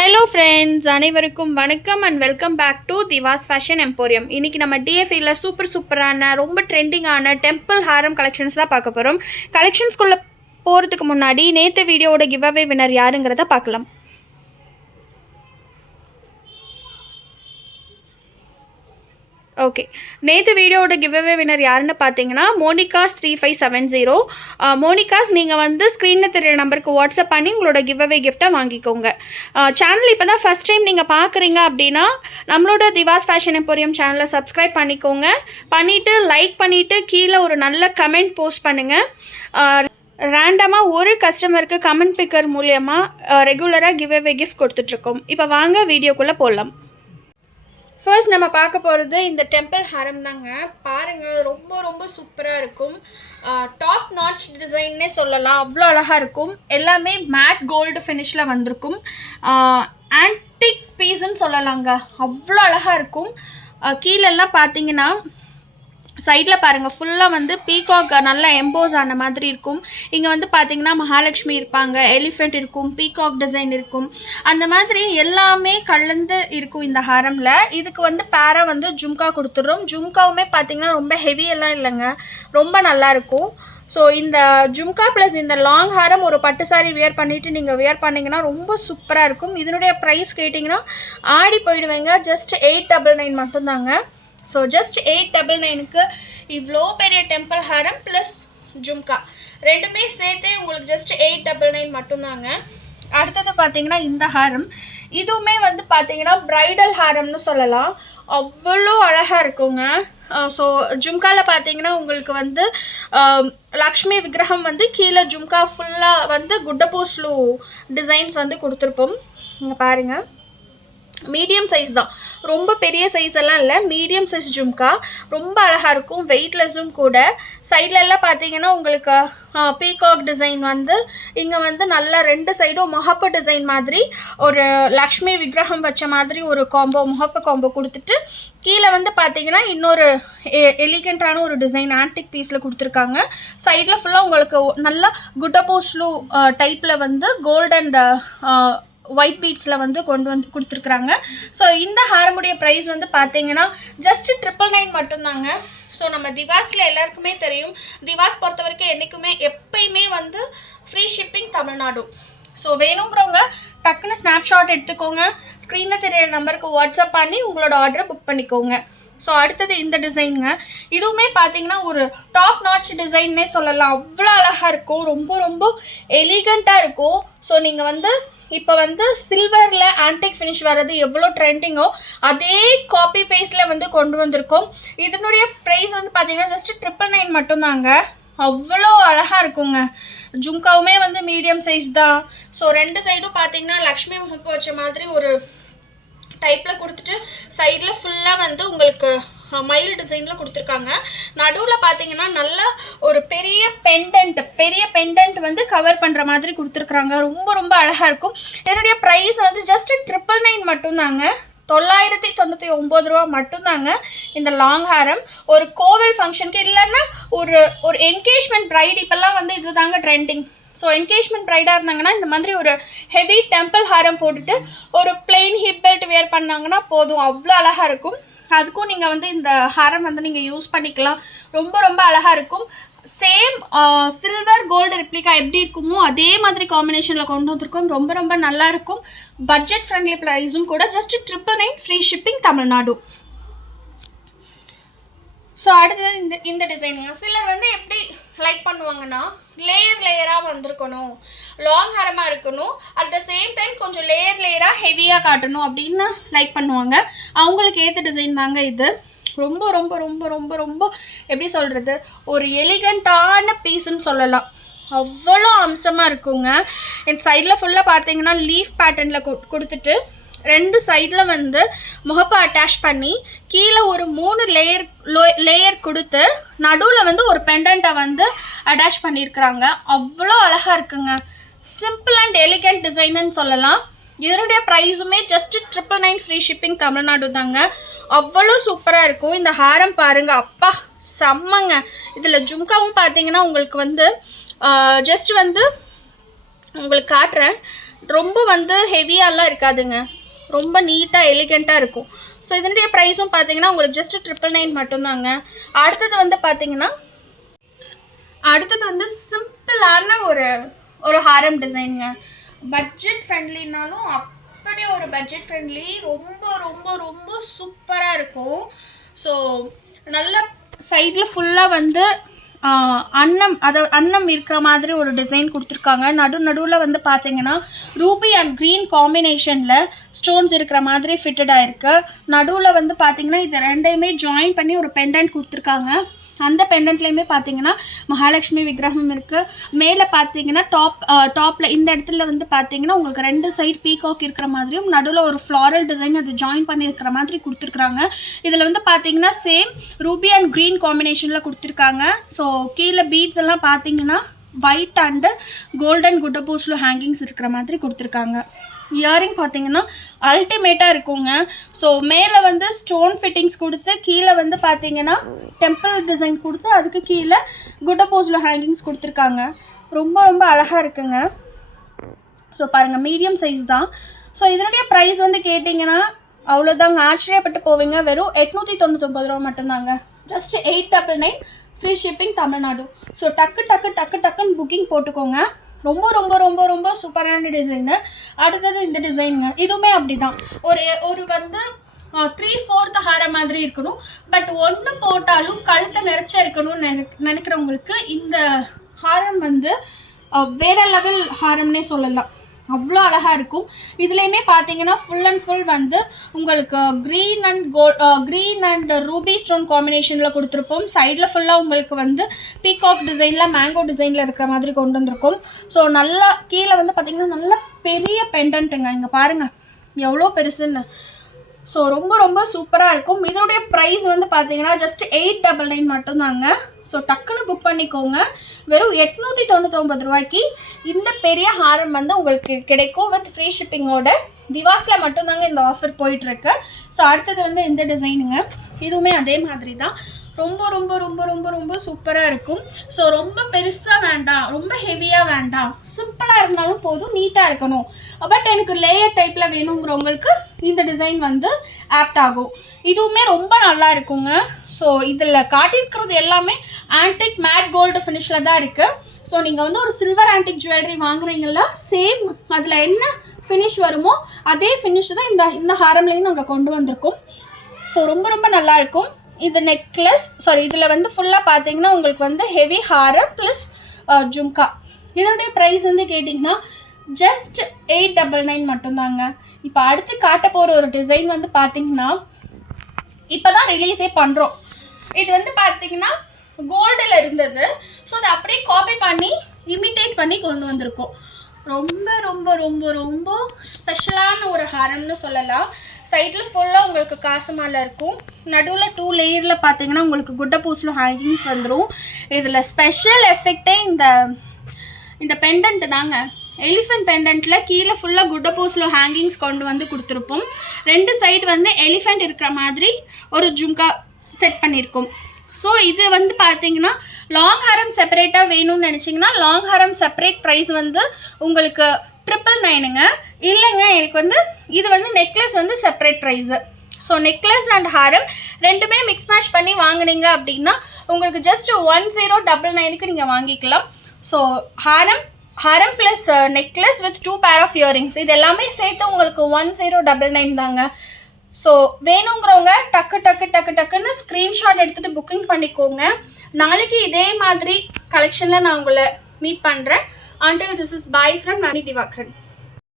Hello friends, அனைவருக்கும் வணக்கம் and welcome back to Diva's fashion emporium. இன்றைக்கி நம்ம டிஎஃப்இயில் சூப்பரான ரொம்ப ட்ரெண்டிங்கான டெம்பிள் ஹாரம் கலெக்ஷன்ஸ் தான் பார்க்க போகிறோம். கலெக்ஷன்ஸ்குள்ளே போகிறதுக்கு முன்னாடி நேற்று வீடியோவோட கிவ் அவே வினர் யாருங்கிறத பார்க்கலாம். ஓகே, நேற்று வீடியோவோட கிவ்அவே வினர் யாருன்னு பார்த்தீங்கன்னா மோனிகாஸ் 3570. மோனிகாஸ், நீங்கள் வந்து ஸ்க்ரீனில் தெரிகிற நம்பருக்கு வாட்ஸ்அப் பண்ணி உங்களோட கிவ்அவே கிஃப்ட்டை வாங்கிக்கோங்க. சேனல் இப்போ தான் ஃபஸ்ட் டைம் நீங்கள் பார்க்குறீங்க அப்படின்னா நம்மளோட திவாஸ் ஃபேஷன் எம்போரியம் சேனலை சப்ஸ்கிரைப் பண்ணிக்கோங்க. பண்ணிவிட்டு லைக் பண்ணிவிட்டு கீழே ஒரு நல்ல கமெண்ட் போஸ்ட் பண்ணுங்கள். ரேண்டமாக ஒரு கஸ்டமருக்கு கமெண்ட் பிக்கர் மூலியமாக ரெகுலராக கிவ்அவே கிஃப்ட் கொடுத்துட்ருக்கோம். இப்போ வாங்க வீடியோக்குள்ளே போடலாம். ஃபர்ஸ்ட் நம்ம பார்க்க போகிறது இந்த டெம்பிள் ஹாரம் தாங்க. பாருங்கள், ரொம்ப சூப்பராக இருக்கும். டாப் நாட்ச் டிசைன்னே சொல்லலாம், அவ்வளோ அழகாக இருக்கும். எல்லாமே மேட் கோல்டு ஃபினிஷில் வந்திருக்கும். ஆன்டிக் பீஸுன்னு சொல்லலாங்க, அவ்வளோ அழகாக இருக்கும். கீழெல்லாம் பார்த்தீங்கன்னா சைடில் பாருங்கள், ஃபுல்லாக வந்து பீகாக் நல்லா எம்போஸ் ஆன மாதிரி இருக்கும். இங்கே வந்து பார்த்திங்கன்னா மகாலட்சுமி இருப்பாங்க, எலிஃபெண்ட் இருக்கும், பீகாக் டிசைன் இருக்கும். அந்த மாதிரி எல்லாமே கலந்து இருக்கும் இந்த ஹாரமில். இதுக்கு வந்து பேரா வந்து ஜும்கா கொடுத்துட்றோம். ஜும்காவுமே பார்த்திங்கன்னா ரொம்ப ஹெவியெல்லாம் இல்லைங்க, ரொம்ப நல்லாயிருக்கும். ஸோ இந்த ஜும்கா ப்ளஸ் இந்த லாங் ஹாரம் ஒரு பட்டு சாரி வியர் பண்ணிவிட்டு நீங்கள் வியர் பண்ணிங்கன்னா ரொம்ப சூப்பராக இருக்கும். இதனுடைய ப்ரைஸ் கேட்டிங்கன்னா ஆடி போயிடுவேங்க. ஜஸ்ட் 899 மட்டும்தாங்க. ஸோ ஜஸ்ட் 899க்கு இவ்வளோ பெரிய டெம்பிள் ஹாரம் ப்ளஸ் ஜும்கா ரெண்டுமே சேர்த்து உங்களுக்கு ஜஸ்ட் 899 மட்டும்தாங்க. அடுத்தது பார்த்தீங்கன்னா இந்த ஹாரம், இதுவுமே வந்து பார்த்தீங்கன்னா ப்ரைடல் ஹாரம்னு சொல்லலாம், அவ்வளோ அழகாக இருக்குங்க. ஸோ ஜும்காவில் பார்த்தீங்கன்னா உங்களுக்கு வந்து லக்ஷ்மி விக்கிரகம் வந்து கீழே ஜும்கா ஃபுல்லாக வந்து குட்டபூஸ்லு டிசைன்ஸ் வந்து கொடுத்துருப்போம். இங்கே பாருங்கள், மீடியம் சைஸ் தான், ரொம்ப பெரிய சைஸ் எல்லாம் இல்லை, மீடியம் சைஸ் ஜும்கா ரொம்ப அழகாக இருக்கும், வெயிட்லெஸ்ஸும் கூட. சைட்லெல்லாம் பார்த்தீங்கன்னா உங்களுக்கு பீகாக் டிசைன் வந்து இங்கே வந்து நல்லா ரெண்டு சைடும் முகப்பு டிசைன் மாதிரி ஒரு லக்ஷ்மி விக்கிரகம் வச்ச மாதிரி ஒரு காம்போ, முகப்பு காம்போ கொடுத்துட்டு கீழே வந்து பார்த்தீங்கன்னா இன்னொரு எலிகண்ட்டான ஒரு டிசைன் ஆன்டிக் பீஸில் கொடுத்துருக்காங்க. சைடில் ஃபுல்லாக உங்களுக்கு நல்லா குட்டபோஸ்லு டைப்பில் வந்து கோல்ட் அண்ட் ஒயிட் பீட்ஸில் வந்து கொண்டு வந்து கொடுத்துருக்குறாங்க. ஸோ இந்த ஹாரமுடைய ப்ரைஸ் வந்து பார்த்தீங்கன்னா ஜஸ்ட் 999 மட்டும்தாங்க. ஸோ நம்ம திவாஸில் எல்லாருக்குமே தெரியும், திவாஸ் பொறுத்த வரைக்கும் என்றைக்குமே எப்பயுமே வந்து ஃப்ரீ ஷிப்பிங் தமிழ்நாடு. ஸோ வேணுங்கிறவங்க டக்குன்னு ஸ்னாப்ஷாட் எடுத்துக்கோங்க, ஸ்க்ரீனில் தெரியிற நம்பருக்கு வாட்ஸ்அப் பண்ணி உங்களோட ஆர்டரை புக் பண்ணிக்கோங்க. ஸோ அடுத்தது இந்த டிசைனுங்க, இதுவுமே பார்த்தீங்கன்னா ஒரு டாப் நாட்ச் டிசைன்னே சொல்லலாம், அவ்வளோ அழகாக இருக்கும், ரொம்ப எலிகண்ட்டாக இருக்கும். ஸோ நீங்கள் வந்து இப்போ வந்து சில்வரில் ஆன்டிக் ஃபினிஷ் வர்றது எவ்வளோ ட்ரெண்டிங்கோ அதே காப்பி பேஸ்டில் வந்து கொண்டு வந்திருக்கோம். இதனுடைய ப்ரைஸ் வந்து பார்த்தீங்கன்னா ஜஸ்ட் 999 மட்டும்தாங்க. அவ்வளோ அழகாக இருக்குங்க. ஜும்காவுமே வந்து மீடியம் சைஸ் தான். ஸோ ரெண்டு சைடும் பார்த்தீங்கன்னா லக்ஷ்மி முகப்பு வச்ச மாதிரி ஒரு டைப்பில் கொடுத்துட்டு சைடில் ஃபுல்லாக வந்து உங்களுக்கு மயில் டிசைனில் கொடுத்துருக்காங்க. நடுவில் பார்த்தீங்கன்னா நல்லா ஒரு பெரிய பெண்டன்ட் வந்து கவர் பண்ணுற மாதிரி கொடுத்துருக்குறாங்க. ரொம்ப அழகாக இருக்கும். இதனுடைய ப்ரைஸ் வந்து ஜஸ்ட் 999 மட்டும்தாங்க, 999 ரூபா மட்டும்தாங்க. இந்த லாங் ஹாரம் ஒரு கோவில் ஃபங்க்ஷனுக்கு இல்லைன்னா ஒரு என்கேஜ்மெண்ட் ப்ரைட், இப்போல்லாம் வந்து இது தாங்க ட்ரெண்டிங். ஸோ என்கேஜ்மெண்ட் ப்ரைடாக இருந்தாங்கன்னா இந்த மாதிரி ஒரு ஹெவி டெம்பிள் ஹாரம் போட்டுட்டு ஒரு பிளெயின் ஹிப் பெல்ட் வியர் பண்ணாங்கன்னா போதும், அவ்வளோ அழகாக இருக்கும். அதுக்கும் நீங்கள் வந்து இந்த ஹாரம் வந்து நீங்கள் யூஸ் பண்ணிக்கலாம். ரொம்ப அழகாக இருக்கும். சேம் சில்வர் கோல்டு ரெப்ளிகா எப்படி இருக்குமோ அதே மாதிரி காம்பினேஷனில் கொண்டு வந்திருக்கும். ரொம்ப நல்லா இருக்கும். பட்ஜெட் ஃப்ரெண்ட்லி ப்ரைஸும் கூட. Just 999 free shipping Tamil Nadu. So அடுத்தது இந்த டிசைனுங்க. சிலர் வந்து எப்படி லைக் பண்ணுவாங்கன்னா லேயராக வந்திருக்கணும், லாங் ஹாரமாக இருக்கணும், அட் த சேம் டைம் கொஞ்சம் லேயராக ஹெவியாக காட்டணும் அப்படின்னு லைக் பண்ணுவாங்க. அவங்களுக்கு ஏற்ற டிசைன் தாங்க இது. ரொம்ப எப்படி சொல்கிறது, ஒரு எலிகண்ட்டான பீஸுன்னு சொல்லலாம், அவ்வளோ அம்சமாக இருக்குங்க. இந்த சைடில் ஃபுல்லாக பார்த்தீங்கன்னா லீஃப் பேட்டர்னில் கொடுத்துட்டு ரெண்டு சைடில் வந்து முகப்பை அட்டாச் பண்ணி கீழே ஒரு 3 லேயர் கொடுத்து நடுவில் வந்து ஒரு பெண்டண்ட்டை வந்து அட்டாச் பண்ணியிருக்கிறாங்க. அவ்வளோ அழகாக இருக்குங்க. சிம்பிள் அண்ட் எலிகண்ட் டிசைனுன்னு சொல்லலாம். இதனுடைய ப்ரைஸுமே ஜஸ்ட் 999 ஃப்ரீ ஷிப்பிங் தமிழ்நாடு தாங்க. அவ்வளோ சூப்பராக இருக்கும். இந்த ஹாரம் பாருங்கள், அப்பா செம்மங்க. இதில் ஜும்காவும் பார்த்தீங்கன்னா உங்களுக்கு வந்து ஜஸ்ட் வந்து உங்களுக்கு காட்டுறேன். ரொம்ப வந்து ஹெவியாலாம் இருக்காதுங்க, ரொம்ப நீட்டாக எலிகெண்ட்டாக இருக்கும். ஸோ இதனுடைய ப்ரைஸும் பார்த்தீங்கன்னா உங்களுக்கு ஜஸ்ட் 999 மட்டும்தாங்க. அடுத்தது வந்து பார்த்தீங்கன்னா சிம்பிளான ஒரு ஹாரம் டிசைனுங்க. பட்ஜெட் ஃப்ரெண்ட்லினாலும் அப்படியே ஒரு பட்ஜெட் ஃப்ரெண்ட்லி, ரொம்ப ரொம்ப ரொம்ப சூப்பராக இருக்கும். ஸோ நல்ல சைடில் ஃபுல்லாக வந்து அன்னம் இருக்கிற மாதிரி ஒரு டிசைன் கொடுத்துருக்காங்க. நடுவில் வந்து பார்த்தீங்கன்னா ரூபி அண்ட் க்ரீன் காம்பினேஷனில் ஸ்டோன்ஸ் இருக்கிற மாதிரி ஃபிட்டடாக இருக்குது. நடுவில் வந்து பார்த்தீங்கன்னா இது ரெண்டையுமே ஜாயின் பண்ணி ஒரு பெண்டன்ட் கொடுத்துருக்காங்க. அந்த பெண்டன்ட்லேயுமே பார்த்தீங்கன்னா மகாலட்சுமி விக்கிரகம் இருக்குது. மேலே பார்த்தீங்கன்னா டாப்பில் இந்த இடத்துல வந்து பார்த்தீங்கன்னா உங்களுக்கு 2 சைடு பீகாக் இருக்கிற மாதிரியும் நடுவில் ஒரு ஃப்ளாரல் டிசைன் அது ஜாயின் பண்ணியிருக்கிற மாதிரி கொடுத்துருக்குறாங்க. இதில் வந்து பார்த்தீங்கன்னா சேம் ரூபி அண்ட் க்ரீன் காம்பினேஷனில் கொடுத்துருக்காங்க. ஸோ கீழே பீட்ஸ் எல்லாம் பார்த்தீங்கன்னா ஒயிட் அண்டு கோல்டன் குட்டபூஸில் ஹேங்கிங்ஸ் இருக்கிற மாதிரி கொடுத்துருக்காங்க. இயரிங் பார்த்தீங்கன்னா அல்டிமேட்டாக இருக்குங்க. ஸோ மேலே வந்து ஸ்டோன் ஃபிட்டிங்ஸ் கொடுத்து கீழே வந்து பார்த்தீங்கன்னா டெம்பிள் டிசைன் கொடுத்து அதுக்கு கீழே குட்டபூஸில் ஹேங்கிங்ஸ் கொடுத்துருக்காங்க. ரொம்ப ரொம்ப அழகாக இருக்குங்க. ஸோ பாருங்கள், மீடியம் சைஸ் தான். ஸோ இதனுடைய ப்ரைஸ் வந்து கேட்டிங்கன்னா அவ்வளோதாங்க, ஆச்சரியப்பட்டு போவீங்க. வெறும் 899 ரூபா மட்டும்தாங்க. Just 899, free shipping Tamil Nadu. So டக்குன்னு புக்கிங் போட்டுக்கோங்க. ரொம்ப ரொம்ப ரொம்ப ரொம்ப சூப்பரான டிசைனு. அடுத்தது இந்த டிசைனுங்க, இதுவுமே அப்படி தான் ஒரு வந்து 3/4 ஹாரம் மாதிரி இருக்கணும். பட் ஒன்று போட்டாலும் கழுத்தை நிறைச்சா இருக்கணும்னு நினைக்கிறவங்களுக்கு இந்த ஹாரம் வந்து வேற லெவல் ஹாரம்னே சொல்லலாம். அவ்வளோ அழகாக இருக்கும். இதுலேயுமே பார்த்தீங்கன்னா ஃபுல் அண்ட் ஃபுல் வந்து உங்களுக்கு க்ரீன் அண்ட் ரூபி ஸ்டோன் காம்பினேஷனில் கொடுத்துருப்போம். சைடில் ஃபுல்லாக உங்களுக்கு வந்து பீகாக் டிசைனில் மேங்கோ டிசைனில் இருக்கிற மாதிரி கொண்டு வந்திருக்கும். ஸோ நல்லா கீழே வந்து பார்த்திங்கன்னா நல்ல பெரிய பெண்டன்ட்டுங்க. இங்கே பாருங்கள் எவ்வளோ பெருசுன்னு. ஸோ ரொம்ப ரொம்ப சூப்பராக இருக்கும். இதோடைய ப்ரைஸ் வந்து பார்த்தீங்கன்னா ஜஸ்ட் 899 மட்டும்தாங்க. ஸோ டக்குன்னு புக் பண்ணிக்கோங்க. வெறும் 899 ரூபாய்க்கு இந்த பெரிய ஹாரம் வந்து உங்களுக்கு கிடைக்கும் வித் ஃப்ரீ ஷிப்பிங்கோட. திவாஸில் மட்டும்தாங்க இந்த ஆஃபர் போயிட்டுருக்கு. ஸோ அடுத்தது வந்து இந்த டிசைனுங்க, இதுவுமே அதே மாதிரி தான். ரொம்ப ரொம்ப ரொம்ப ரொம்ப ரொம்ப சூப்பராக இருக்கும். ஸோ ரொம்ப பெருசாக வேண்டாம், ரொம்ப ஹெவியாக வேண்டாம், சிம்பிளாக இருந்தாலும் போதும், நீட்டாக இருக்கணும். பட் எனக்கு லேயர் டைப்பில் வேணுங்கிறவங்களுக்கு இந்த டிசைன் வந்து ஆப்ட் ஆகும். இதுவுமே ரொம்ப நல்லா இருக்குங்க. ஸோ இதில் காட்டியிருக்கிறது எல்லாமே ஆன்டிக் மேட் கோல்டு ஃபினிஷில் தான் இருக்குது. ஸோ நீங்கள் வந்து ஒரு சில்வர் ஆன்டிக் ஜுவல்லரி வாங்குறீங்களா, சேம் அதில் என்ன ஃபினிஷ் வருமோ அதே ஃபினிஷ் தான் இந்த ஹாரம்லேயும் நாங்கள் கொண்டு வந்திருக்கோம். ஸோ ரொம்ப ரொம்ப நல்லாயிருக்கும். இது நெக்லஸ், இதில் வந்து ஃபுல்லாக பார்த்தீங்கன்னா உங்களுக்கு வந்து ஹெவி ஹாரம் ப்ளஸ் ஜும்கா. இதனுடைய ப்ரைஸ் வந்து கேட்டிங்கன்னா ஜஸ்ட் 899 மட்டும்தாங்க. இப்போ அடுத்து காட்ட போகிற ஒரு டிசைன் வந்து பார்த்தீங்கன்னா இப்போ தான் ரிலீஸே பண்ணுறோம். இது வந்து பார்த்தீங்கன்னா கோல்டில் இருந்தது. ஸோ அதை அப்படியே காப்பி பண்ணி இமிட்டேட் பண்ணி கொண்டு வந்திருக்கோம். ரொம்ப ரொம்ப ரொம்ப ரொம்ப ஸ்பெஷலான ஒரு ஹாரம்னு சொல்லலாம். சைடில் ஃபுல்லாக உங்களுக்கு காசு மாலை இருக்கும். நடுவில் 2 லேயரில் பார்த்தீங்கன்னா உங்களுக்கு குட்டபூஸில் ஹேங்கிங்ஸ் வந்துடும். இதில் ஸ்பெஷல் எஃபெக்டே இந்த பெண்டன்ட் தாங்க. எலிஃபென்ட் பெண்டன்ட்டில் கீழே ஃபுல்லாக குட்டபூஸில் ஹேங்கிங்ஸ் கொண்டு வந்து கொடுத்துருப்போம். 2 சைடு வந்து எலிஃபெண்ட் இருக்கிற மாதிரி ஒரு ஜும்கா செட் பண்ணியிருக்கோம். ஸோ இது வந்து பார்த்தீங்கன்னா லாங் ஹாரம் செப்பரேட்டாக வேணும்னு நினச்சிங்கன்னா லாங் ஹாரம் செப்பரேட் ப்ரைஸ் வந்து உங்களுக்கு 999ங்க. இல்லைங்க எனக்கு வந்து இது வந்து நெக்லஸ் வந்து separate price. So necklace and haram ரெண்டுமே மிக்ஸ் மேட்ச் பண்ணி வாங்கினீங்க அப்படின்னா உங்களுக்கு ஜஸ்ட் 1099க்கு நீங்கள் வாங்கிக்கலாம். So Haram plus necklace with 2 pair of earrings இது எல்லாமே சேர்த்து உங்களுக்கு 1099 தாங்க. ஸோ வேணுங்கிறவங்க டக்குன்னு ஸ்க்ரீன்ஷாட் எடுத்துகிட்டு புக்கிங் பண்ணிக்கோங்க. நாளைக்கு இதே மாதிரி கலெக்ஷனில் நான் உங்களை மீட் பண்ணுறேன். Until this is bye from Nani Divakran.